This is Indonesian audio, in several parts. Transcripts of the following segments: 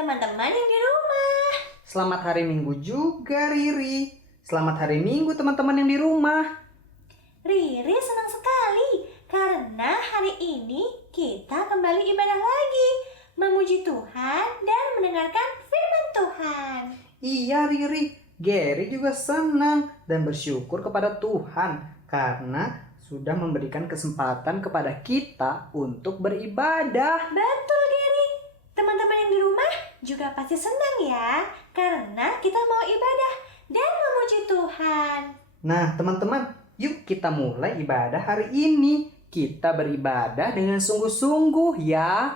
teman-teman yang di rumah. Selamat hari Minggu juga, Riri. Selamat hari Minggu teman-teman yang di rumah. Riri senang sekali karena hari ini kita kembali ibadah lagi, memuji Tuhan dan mendengarkan firman Tuhan. Iya, Riri. Gary juga senang dan bersyukur kepada Tuhan karena sudah memberikan kesempatan kepada kita untuk beribadah. Betul, Gary. Teman-teman yang di rumah juga pasti senang ya karena kita mau ibadah dan memuji Tuhan. Nah, teman-teman, yuk kita mulai ibadah hari ini. Kita beribadah dengan sungguh-sungguh ya.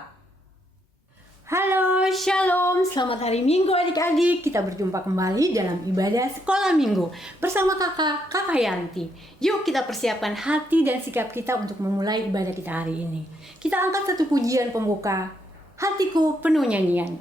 Halo, shalom, selamat hari Minggu adik-adik. Kita berjumpa kembali dalam ibadah sekolah minggu bersama kakak Yanti. Yuk kita persiapkan hati dan sikap kita untuk memulai ibadah kita hari ini. Kita angkat satu pujian pembuka, Hatiku Penuh Nyanyian.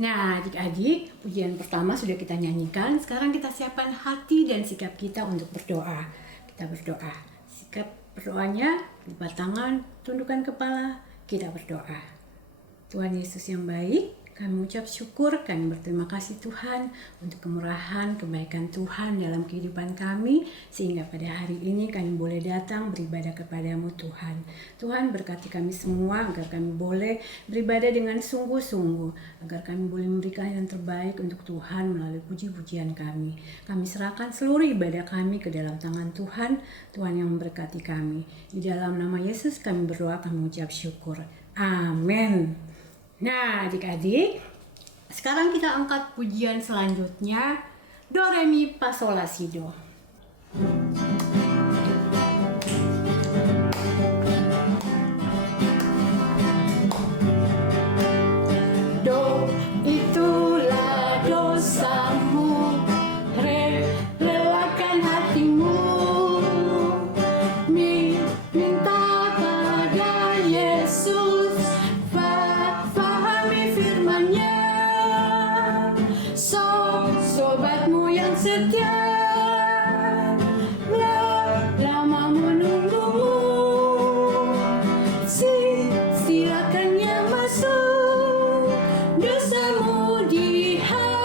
Nah, adik-adik, pujian pertama sudah kita nyanyikan. Sekarang kita siapkan hati dan sikap kita untuk berdoa. Kita berdoa. Sikap berdoanya, lipat tangan, tundukkan kepala, kita berdoa. Tuhan Yesus yang baik, kami mengucap syukur, kami berterima kasih Tuhan untuk kemurahan, kebaikan Tuhan dalam kehidupan kami, sehingga pada hari ini kami boleh datang beribadah kepadamu Tuhan. Tuhan berkati kami semua agar kami boleh beribadah dengan sungguh-sungguh, agar kami boleh memberikan yang terbaik untuk Tuhan melalui puji-pujian kami. Kami serahkan seluruh ibadah kami ke dalam tangan Tuhan, Tuhan yang memberkati kami. Di dalam nama Yesus kami berdoa, kami mengucap syukur. Amin. Nah, adik-adik, sekarang kita angkat pujian selanjutnya, Do, Re, Mi, Fa, Sol, La, Si, Do. Do, itulah dosamu, Re, relakan hatimu, Mi, minta pada Yesus, pahami firman-Nya. Sobatmu yang setia, lama menunggumu, silakan ya masuk, dosamu dihapuskan.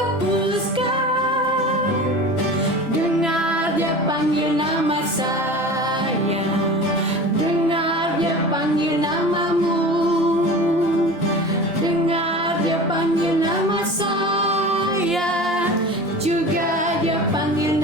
Dengar dia panggil nama saya, dengar dia panggil namamu, dengar dia panggil nama saya, juga dia panggil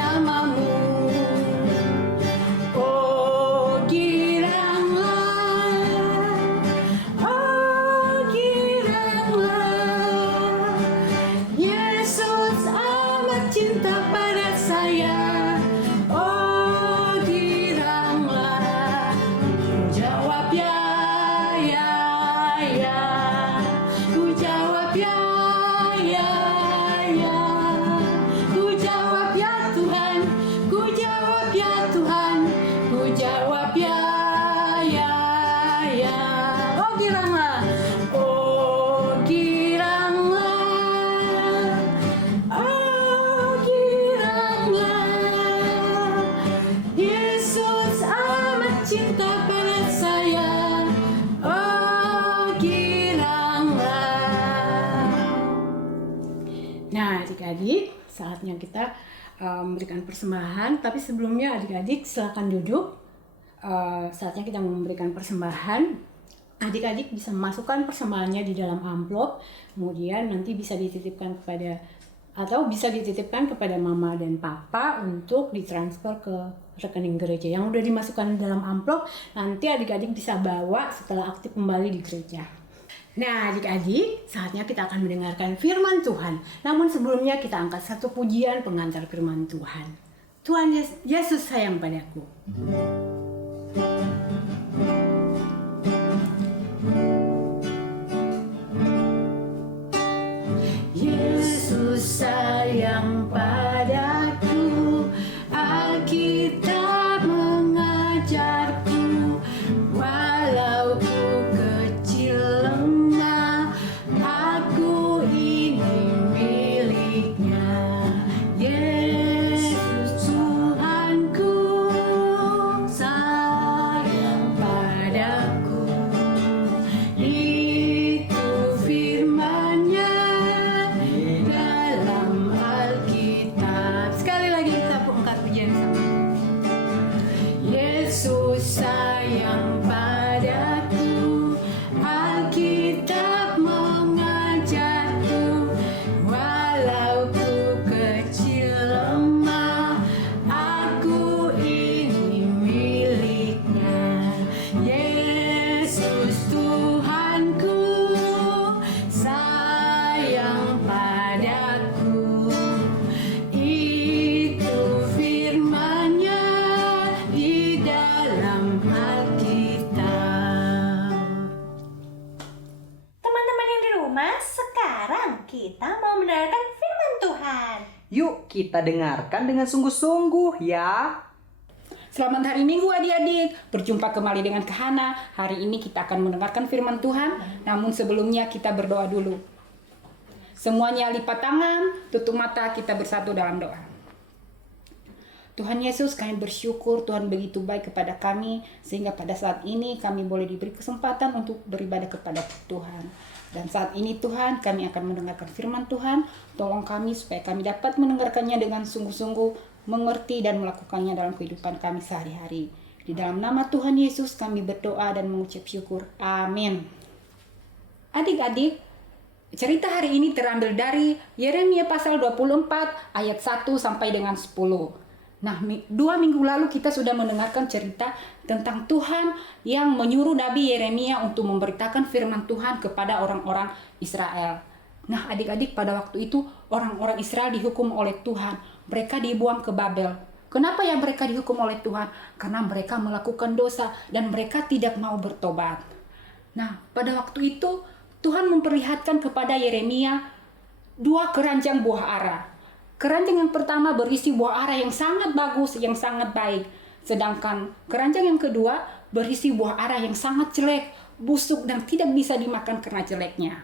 Nah, adik-adik, saatnya kita memberikan persembahan. Tapi sebelumnya adik-adik silakan duduk. Saatnya kita memberikan persembahan. Adik-adik bisa memasukkan persembahannya di dalam amplop. Kemudian nanti bisa dititipkan kepada mama dan papa untuk ditransfer ke rekening gereja. Yang udah dimasukkan dalam amplop, nanti adik-adik bisa bawa setelah aktif kembali di gereja. Nah, adik-adik, saatnya kita akan mendengarkan firman Tuhan. Namun sebelumnya kita angkat satu pujian pengantar firman Tuhan. Tuhan Yesus sayang padaku. Yesus sayang padaku, Alkitab mengajarku, walau ku kecil lemah, aku ini miliknya. Yesus Tuhanku sayang padaku, itu firman-Nya dalam Alkitab. Sekali lagi kita angkat pujian sama. Yesus sayang padaku, Alkitab mengajarku, walau ku kecil lemah, aku ini miliknya. Yesus Tuhanku sayang padaku, itu firman-Nya di dalam Alkitab. Teman-teman yang di rumah, sekarang kita mau mendengarkan firman Tuhan. Yuk kita dengarkan dengan sungguh-sungguh ya. Selamat hari Minggu adik-adik. Berjumpa kembali dengan Kahana. Hari ini kita akan mendengarkan firman Tuhan. Namun sebelumnya kita berdoa dulu. Semuanya lipat tangan, tutup mata, kita bersatu dalam doa. Tuhan Yesus, kami bersyukur Tuhan begitu baik kepada kami, sehingga pada saat ini kami boleh diberi kesempatan untuk beribadah kepada Tuhan. Dan saat ini Tuhan, kami akan mendengarkan firman Tuhan. Tolong kami supaya kami dapat mendengarkannya dengan sungguh-sungguh, mengerti dan melakukannya dalam kehidupan kami sehari-hari. Di dalam nama Tuhan Yesus kami berdoa dan mengucap syukur. Amin. Adik-adik, cerita hari ini terambil dari Yeremia pasal 24 ayat 1 sampai dengan 10. Nah, 2 minggu lalu kita sudah mendengarkan cerita tentang Tuhan yang menyuruh Nabi Yeremia untuk memberitakan firman Tuhan kepada orang-orang Israel. Nah, adik-adik, pada waktu itu orang-orang Israel dihukum oleh Tuhan. Mereka dibuang ke Babel. Kenapa ya mereka dihukum oleh Tuhan? Karena mereka melakukan dosa dan mereka tidak mau bertobat. Nah, pada waktu itu Tuhan memperlihatkan kepada Yeremia 2 keranjang buah ara. Keranjang yang pertama berisi buah ara yang sangat bagus, yang sangat baik. Sedangkan keranjang yang kedua berisi buah ara yang sangat jelek, busuk dan tidak bisa dimakan karena jeleknya.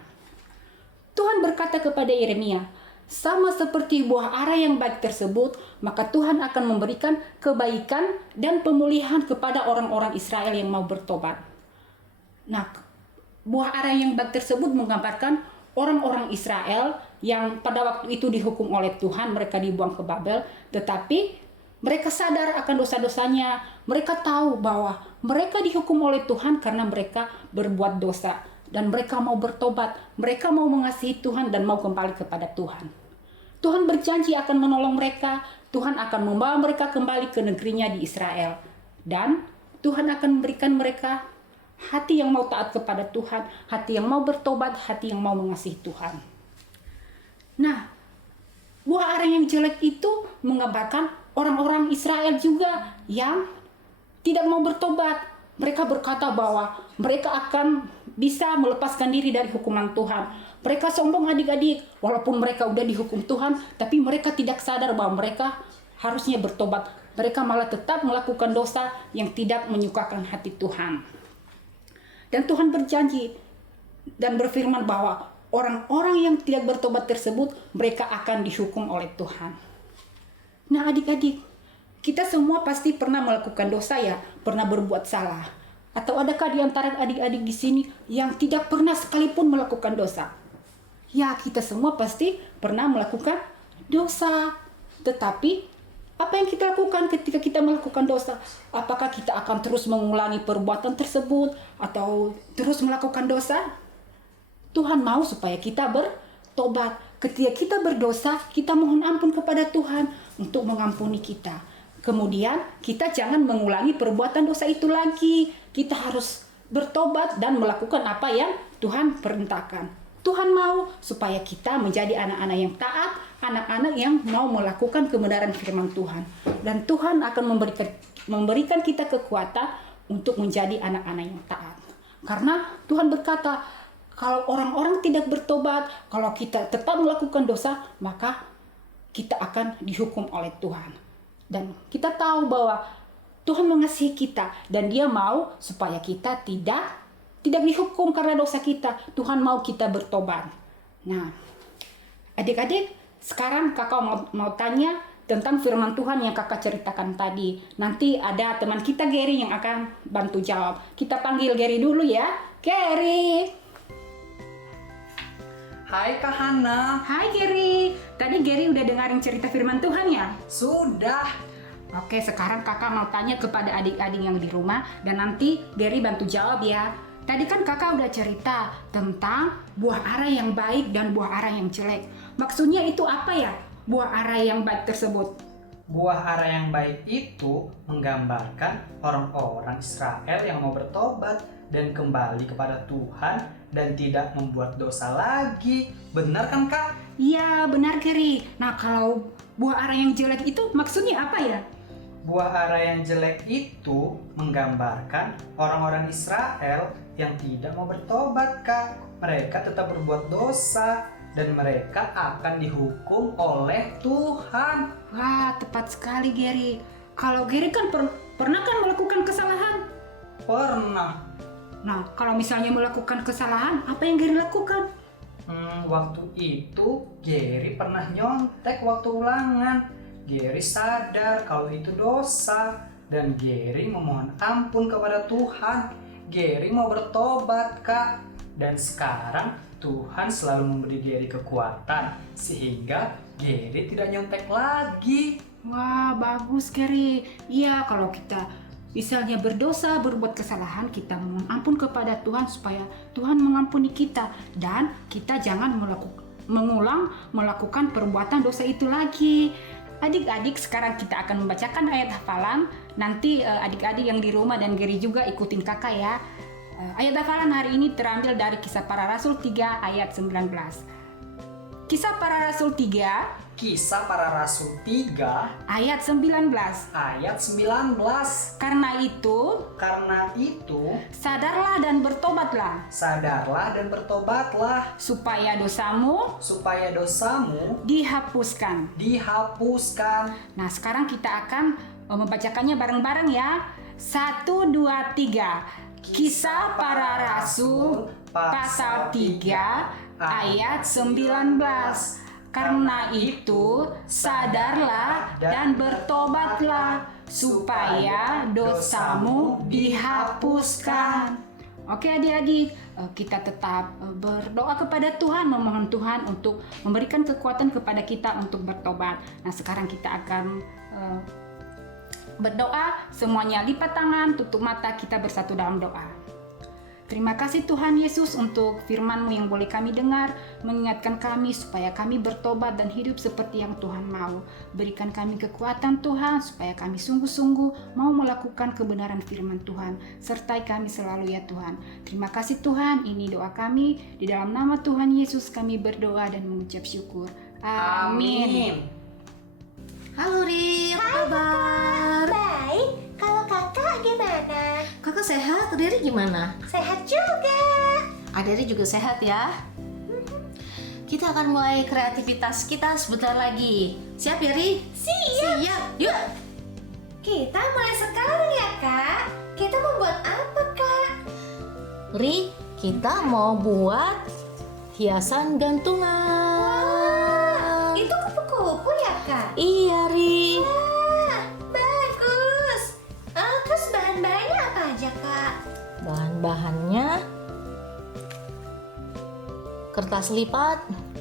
Tuhan berkata kepada Yeremia, sama seperti buah ara yang baik tersebut, maka Tuhan akan memberikan kebaikan dan pemulihan kepada orang-orang Israel yang mau bertobat. Nah, buah ara yang baik tersebut menggambarkan orang-orang Israel yang pada waktu itu dihukum oleh Tuhan, mereka dibuang ke Babel, tetapi mereka sadar akan dosa-dosanya. Mereka tahu bahwa mereka dihukum oleh Tuhan karena mereka berbuat dosa. Dan mereka mau bertobat, mereka mau mengasihi Tuhan dan mau kembali kepada Tuhan. Tuhan berjanji akan menolong mereka, Tuhan akan membawa mereka kembali ke negerinya di Israel. Dan Tuhan akan memberikan mereka hati yang mau taat kepada Tuhan, hati yang mau bertobat, hati yang mau mengasihi Tuhan. Nah, buah ara yang jelek itu menggambarkan orang-orang Israel juga yang tidak mau bertobat. Mereka berkata bahwa mereka akan bisa melepaskan diri dari hukuman Tuhan. Mereka sombong adik-adik, walaupun mereka udah dihukum Tuhan, tapi mereka tidak sadar bahwa mereka harusnya bertobat. Mereka malah tetap melakukan dosa yang tidak menyukakan hati Tuhan. Dan Tuhan berjanji dan berfirman bahwa orang-orang yang tidak bertobat tersebut, mereka akan dihukum oleh Tuhan. Nah adik-adik, kita semua pasti pernah melakukan dosa ya, pernah berbuat salah. Atau adakah di antara adik-adik di sini yang tidak pernah sekalipun melakukan dosa? Ya, kita semua pasti pernah melakukan dosa. Tetapi apa yang kita lakukan ketika kita melakukan dosa? Apakah kita akan terus mengulangi perbuatan tersebut atau terus melakukan dosa? Tuhan mau supaya kita bertobat. Ketika kita berdosa, kita mohon ampun kepada Tuhan untuk mengampuni kita. Kemudian kita jangan mengulangi perbuatan dosa itu lagi. Kita harus bertobat dan melakukan apa yang Tuhan perintahkan. Tuhan mau supaya kita menjadi anak-anak yang taat, anak-anak yang mau melakukan kebenaran firman Tuhan. Dan Tuhan akan memberikan kita kekuatan untuk menjadi anak-anak yang taat. Karena Tuhan berkata, kalau orang-orang tidak bertobat, kalau kita tetap melakukan dosa, maka kita akan dihukum oleh Tuhan. Dan kita tahu bahwa Tuhan mengasihi kita dan Dia mau supaya kita tidak dihukum karena dosa kita. Tuhan mau kita bertobat. Nah, adik-adik, sekarang kakak mau tanya tentang firman Tuhan yang kakak ceritakan tadi. Nanti ada teman kita Gary yang akan bantu jawab. Kita panggil Gary dulu ya. Gary. Hai Kak Hana. Hai Gary. Tadi Gary udah dengerin cerita firman Tuhan ya? Sudah. Oke, sekarang kakak mau tanya kepada adik-adik yang di rumah dan nanti Gary bantu jawab ya. Tadi kan kakak udah cerita tentang buah ara yang baik dan buah ara yang jelek. Maksudnya itu apa ya? Buah ara yang baik tersebut. Buah ara yang baik itu menggambarkan orang-orang Israel yang mau bertobat dan kembali kepada Tuhan dan tidak membuat dosa lagi. Benar kan Kak? Iya, benar Gary. Nah, kalau buah ara yang jelek itu maksudnya apa ya? Buah ara yang jelek itu menggambarkan orang-orang Israel yang tidak mau bertobat Kak. Mereka tetap berbuat dosa dan mereka akan dihukum oleh Tuhan. Wah, tepat sekali Gary. Kalau Gary kan pernah kan melakukan kesalahan? Pernah. Nah, kalau misalnya melakukan kesalahan, apa yang Gary lakukan? Waktu itu Gary pernah nyontek waktu ulangan. Gary sadar kalau itu dosa dan Gary memohon ampun kepada Tuhan. Gary mau bertobat Kak. Dan sekarang Tuhan selalu memberi Gary kekuatan sehingga Gary tidak nyontek lagi. Wah, bagus Gary. Iya, kalau kita misalnya berdosa, berbuat kesalahan, kita mohon ampun kepada Tuhan supaya Tuhan mengampuni kita. Dan kita jangan melakukan perbuatan dosa itu lagi. Adik-adik, sekarang kita akan membacakan ayat hafalan. Nanti adik-adik yang di rumah dan Gary juga ikutin kakak ya. Ayat hafalan hari ini terambil dari Kisah Para Rasul 3 ayat 19. Kisah Para Rasul 3 Kisah Para Rasul 3 ayat 19. ayat 19. Karena itu sadarlah dan bertobatlah Sadarlah dan bertobatlah supaya dosamu dihapuskan. Nah, sekarang kita akan membacakannya bareng-bareng ya. 1, 2, 3. Kisah Para Rasul pasal 3 ayat 19. Karena itu sadarlah dan bertobatlah supaya dosamu dihapuskan. Oke adik-adik, kita tetap berdoa kepada Tuhan, memohon Tuhan untuk memberikan kekuatan kepada kita untuk bertobat. Nah, sekarang kita akan berdoa, semuanya lipat tangan, tutup mata, kita bersatu dalam doa. Terima kasih Tuhan Yesus untuk firman-Mu yang boleh kami dengar, mengingatkan kami supaya kami bertobat dan hidup seperti yang Tuhan mau. Berikan kami kekuatan Tuhan supaya kami sungguh-sungguh mau melakukan kebenaran firman Tuhan. Sertai kami selalu ya Tuhan. Terima kasih Tuhan, ini doa kami. Di dalam nama Tuhan Yesus kami berdoa dan mengucap syukur. Amin. Halo Ri, apa kabar? Baik, kalau kakak gimana? Kakak sehat, Riri gimana? Sehat juga. Riri juga sehat ya. Kita akan mulai kreativitas kita sebentar lagi. Siap ya Ri? Siap. Yuk. Kita mulai sekarang ya kak. Kita mau buat apa kak? Ri, kita mau buat hiasan gantungan. Itu kupu-kupu ya kak? Iya Ri. Wah, bagus. Terus bahan-bahannya apa aja kak? Bahan-bahannya kertas lipat,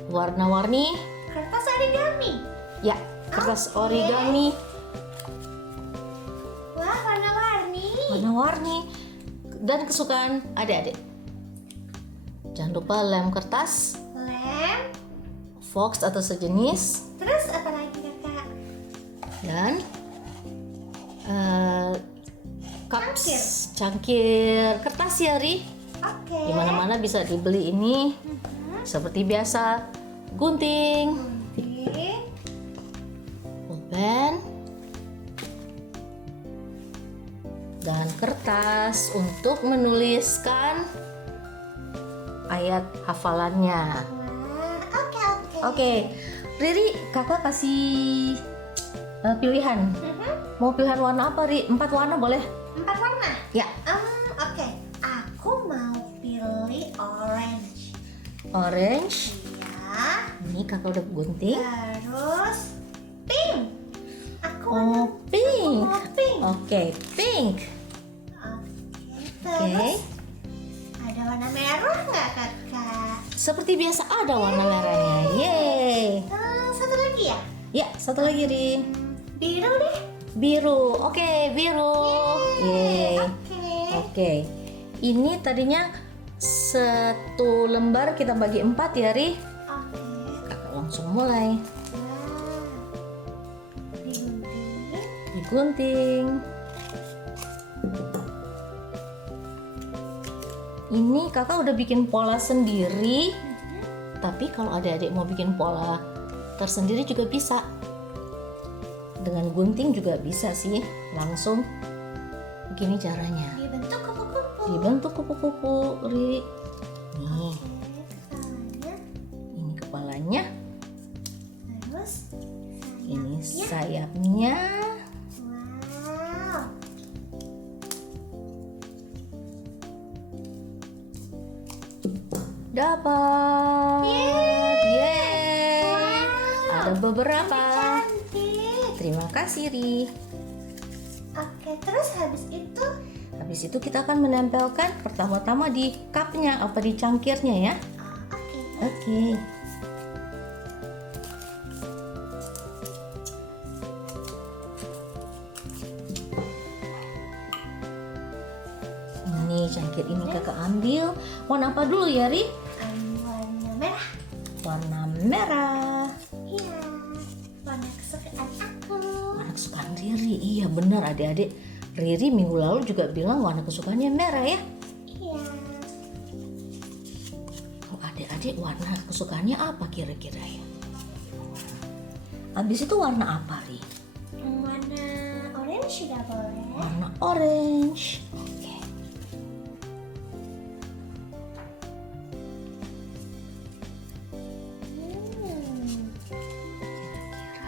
warna-warni. Kertas origami. Ya, kertas origami Wah, warna-warni. warna-warni dan kesukaan adik-adik. Jangan lupa lem kertas, Lem. fox atau sejenis, Terus apa lagi kakak? dan cups, cangkir kertas ya Ri. Oke. Di mana-mana bisa dibeli ini. Seperti biasa, gunting, Oke. pulpen, dan kertas untuk menuliskan ayat hafalannya. Wah, oke. Oke, Riri, kakak kasih pilihan. Mau pilihan warna apa, Ri? 4 warna boleh? 4 warna. Ya, Oke. Aku mau pilih orange. orange. Ya. Ini kakak udah gunting. Terus pink. Aku Oh, pink. mau pink. Oke, pink. Terus ada warna merah nggak kakak? Seperti biasa ada warna merahnya. Yeay. Satu lagi ya? Ya, satu lagi, Ri. Biru deh. Biru. Oke, biru. Yeay. Oke. Oke. Ini tadinya satu lembar kita bagi 4 ya, Ri. Oke. Kakak langsung mulai. Wah. Digunting. Digunting. Ini kakak udah bikin pola sendiri. Tapi kalau adik-adik mau bikin pola tersendiri juga bisa. Dengan gunting juga bisa sih. Langsung begini caranya. Dibentuk kupu-kupu. Dibentuk kupu-kupu, Ri. Nih, Kepalanya. ini kepalanya. Terus Ini sayapnya. sayapnya. Wow. Dapat. Yeay. Wow. Ada beberapa. Cantik. Terima kasih, Ri. Oke, terus habis itu Habis itu kita akan menempelkan pertama-tama di cupnya apa di cangkirnya ya. oke. Oke. Ini cangkir ini kakak ambil. Warna apa dulu ya, Ri? Warna merah. Warna merah. Iya. Warna kesukaan aku. Warna kesukaan Riri. Iya benar adik-adik. Riri minggu lalu juga bilang warna kesukaannya merah ya. Iya. Kalau adik-adik warna kesukaannya apa kira-kira ya? Habis itu warna apa, Ri? Warna orange juga boleh. Warna orange. Oke.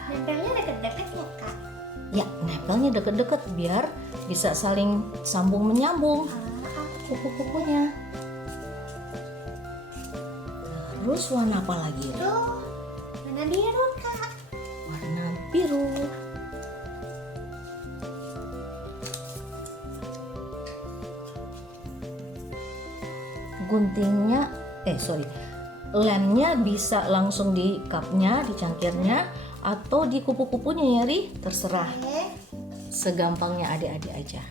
Nempelnya deket-deket ya kak. Ya, nempelnya deket-deket biar bisa saling sambung menyambung kupu-kupunya. Terus warna apa lagi, Ri? Tuh, warna biru kak. Warna biru. Guntingnya, lemnya bisa langsung di cupnya, di cangkirnya, atau di kupu-kupunya ya, Ri. Terserah, Oke. segampangnya adik-adik aja.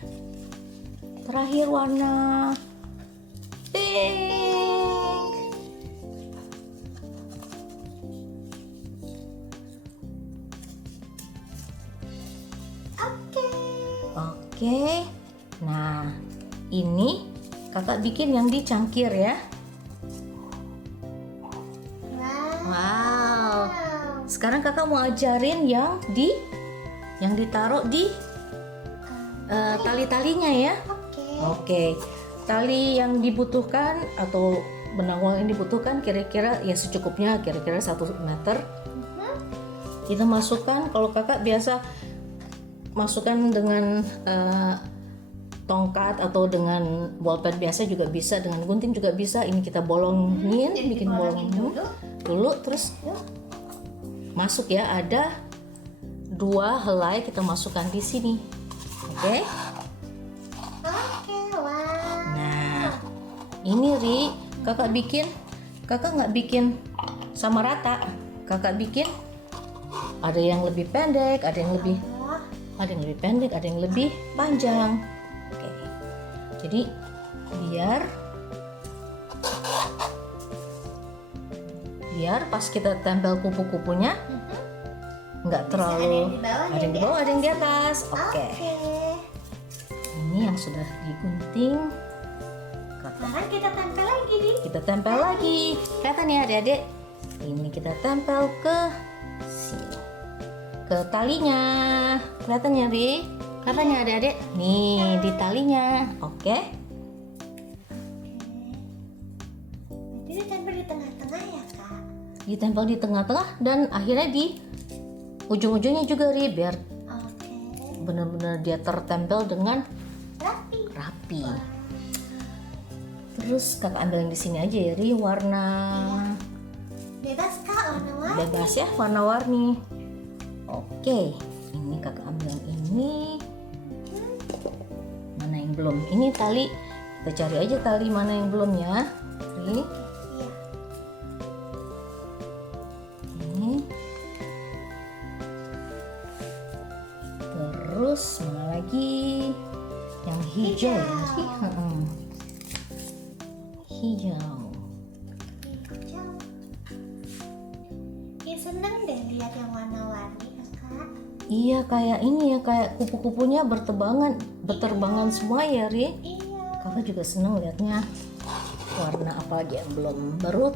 Terakhir warna pink. Oke. Oke, nah ini kakak bikin yang di cangkir ya. Wow. Wow. Sekarang kakak mau ajarin yang ditaruh di tali-talinya ya. Oke. Oke, tali yang dibutuhkan atau benang yang dibutuhkan kira-kira ya secukupnya, kira-kira 1 meter. Kita masukkan, kalau kakak biasa masukkan dengan tongkat atau dengan bolpen biasa juga bisa, dengan gunting juga bisa. Ini kita bolongin, Jadi bikin dibolongin bolong dulu, terus masuk ya. Ada 2 helai kita masukkan di sini. Oke. Oke. Wow. Nah, ini Ri, kakak nggak bikin sama rata. Kakak bikin ada yang lebih pendek, ada yang lebih pendek, ada yang lebih panjang. Oke. Jadi biar pas kita tempel kupu-kupunya nggak terlalu ada yang di bawah, ada yang di atas. Oke. Ini yang sudah digunting. Sekarang kita tempel lagi nih. Kita tempel lagi. Kelihatan ya adik-adik? Ini kita tempel ke sini, ke talinya. Kelihatan ya, Ri? Kelihatan ya adik-adik? Nih di talinya. Oke. Jadi ditempel di tengah-tengah ya, Kak? Ditempel di tengah-tengah dan akhirnya di ujung-ujungnya juga, Ri, biar Oke. benar-benar dia tertempel dengan Rapi. rapi. Terus kakak ambil yang di sini aja ya, Ri, warna Bebas, Kak, warna-warni. bebas ya, warna-warni. Oke, ini kakak ambil yang ini. Mana yang belum? Ini tali, kita cari aja tali mana yang belum ya, Ri. Iya. Ini. Terus mana lagi? Yang hijau ya, Ri. Hijau. Hijau. Seneng deh lihat yang warna-warni, Kakak. Iya, kayak ini ya, kayak kupu-kupunya berterbangan semua ya, Ri. Iya. Kakak juga seneng liatnya. Warna apa lagi yang belum? Baru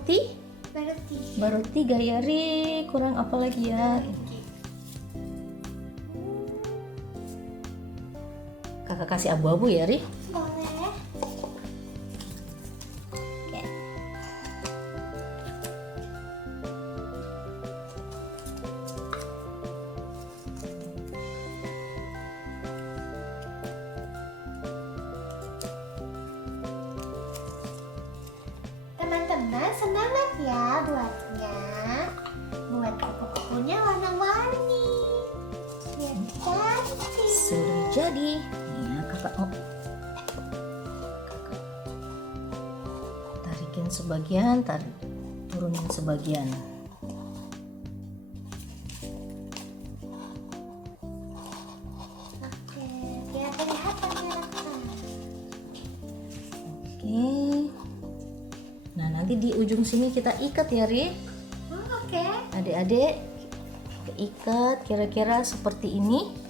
Baru 3. 3 ya, Ri. Kurang apa lagi ya? Kakak kasih abu-abu ya, Ri. Boleh. Teman-teman semangat ya buatnya. Buat kupu-kupunya warna-warni. Biar cantik. Sudah jadi. Ya, kakak tarikin sebagian, turunin sebagian. Oke, biar kelihatan ya, Kak. Oke. Nah, nanti di ujung sini kita ikat ya, Ri. Oke. Adik-adik, kita ikat kira-kira seperti ini.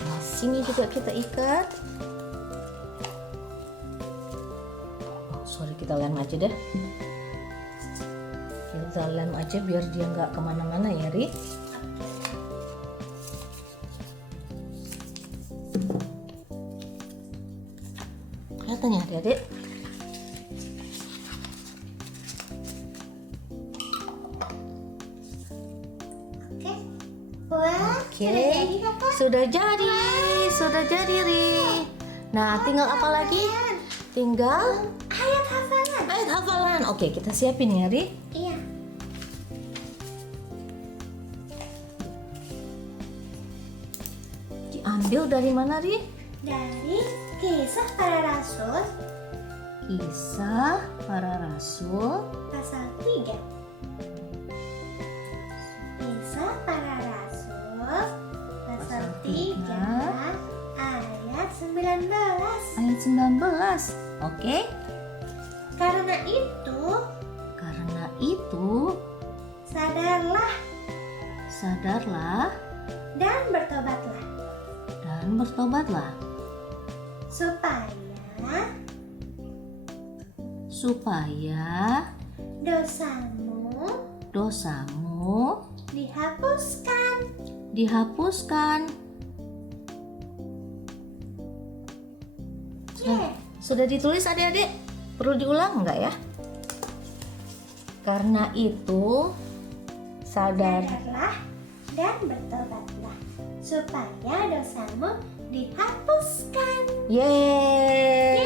Nah, sini juga kita ikat. Oh, sorry, kita lem aja deh. Kita lem aja biar dia nggak kemana-mana ya, Ri. Kelihatan ya, adik-adik? Oke. Wah, Oke. sudah jadi, Kakak. Sudah jadi, Ri. Nah, tinggal apa lagi? Tinggal Ayat hafalan. ayat hafalan. Oke, kita siapin ya, Ri. Iya. Diambil dari mana, Ri? Dari Kisah Para Rasul Kisah Para Rasul pasal 3. Kisah Para Rasul pasal 3 ayat 19. ayat 19. Oke. Karena itu sadarlah dan bertobatlah supaya dosamu dihapuskan. Sudah ditulis adik-adik? Perlu diulang enggak ya? Karena itu sadarlah dan bertobatlah supaya dosamu dihapuskan. Yeay.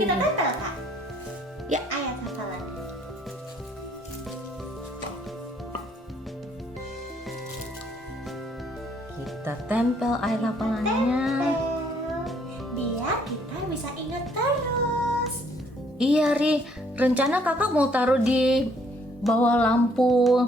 Kita tempel, Kak. Ya. Ayat hafalan. Kita tempel ayat hafalannya. Biar kita bisa ingat terus. Iya Ri, rencana kakak mau taruh di bawah lampu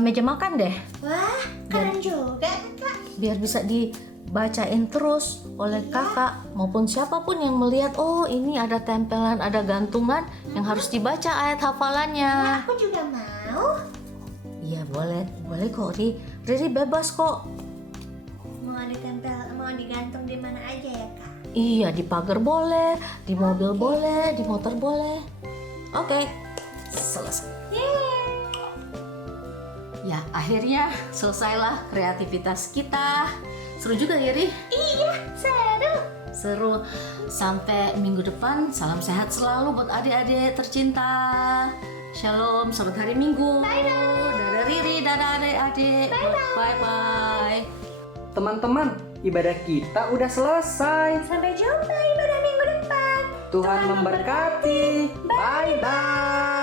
meja makan deh, Wah, keren juga Kak. biar bisa dibacain terus oleh kakak maupun siapapun yang melihat, oh ini ada tempelan, ada gantungan yang harus dibaca ayat hafalannya. Aku juga mau. Iya boleh kok Ri, Riri bebas kok. Mau digantung di mana aja ya Kak? Iya, di pagar boleh, di mobil boleh, di motor boleh. Oke, selesai. Ya, akhirnya selesailah kreativitas kita. Seru juga ya, Ri? Iya, seru. Seru. Sampai minggu depan, salam sehat selalu buat adik-adik tercinta. Shalom, selamat hari Minggu. Dadah Riri, dadah adik-adik. Bye-bye. Teman-teman, ibadah kita udah selesai. Sampai jumpa ibadah minggu depan. Tuhan memberkati. Bye-bye.